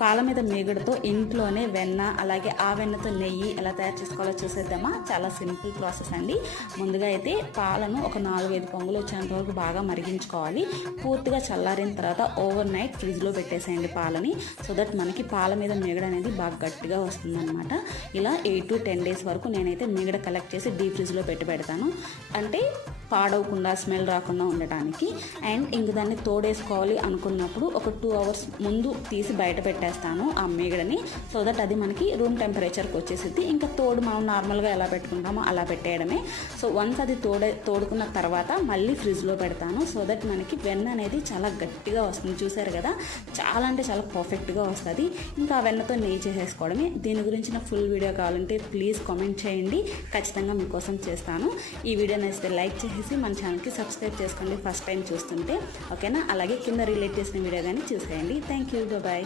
పాల మీద మీగడతో ఇంట్లోనే వెన్న అలాగే ఆ వెన్నతో నెయ్యి ఎలా తయారు చేసుకోవాలో చూసేద్దామా? చాలా సింపుల్ ప్రాసెస్ అండి. ముందుగా అయితే పాలను ఒక నాలుగైదు పొంగులు వచ్చేంత వరకు బాగా మరిగించుకోవాలి. పూర్తిగా చల్లారిన తర్వాత ఓవర్ నైట్ ఫ్రిడ్జ్లో పెట్టేసేయండి పాలని సో దట్ మనకి పాల మీద మీగడ అనేది బాగా గట్టిగా వస్తుందన్నమాట. ఇలా ఎయిట్ టు టెన్ డేస్ వరకు నేనైతే మీగడ కలెక్ట్ చేసి డీప్ ఫ్రిడ్జ్లో పెట్టి పెడతాను. అంటే పాడవకుండా స్మెల్ రాకుండా ఉండటానికి. అండ్ ఇంక దాన్ని తోడేసుకోవాలి అనుకున్నప్పుడు ఒక టూ అవర్స్ ముందు తీసి బయట పెట్టేస్తాను ఆ మీగడని సో దట్ అది మనకి రూమ్ టెంపరేచర్కి వచ్చేసింది ఇంకా తోడు మనం నార్మల్గా ఎలా పెట్టుకుంటామో అలా పెట్టేయడమే. సో వన్స్ అది తోడే తోడుకున్న తర్వాత మళ్ళీ ఫ్రిడ్జ్లో పెడతాను. సో దట్ మనకి వెన్న అనేది చాలా గట్టిగా వస్తుంది. చూసారు కదా? చాలా అంటే చాలా పర్ఫెక్ట్గా వస్తుంది. ఇంకా ఆ వెన్నతో నెయ్యి చేసేసుకోవడమే. దీని గురించిన ఫుల్ వీడియో కావాలంటే ప్లీజ్ కామెంట్ చేయండి. ఖచ్చితంగా మీకోసం చేస్తాను. ఈ వీడియో నచ్చితే లైక్ చేసి చేసి మన ఛానల్కి సబ్స్క్రైబ్ చేసుకోండి ఫస్ట్ టైం చూస్తుంటే ఓకేనా? అలాగే కింద రిలేట్ చేసిన వీడియో కానీ చూసేయండి. Thank you. బాయ్.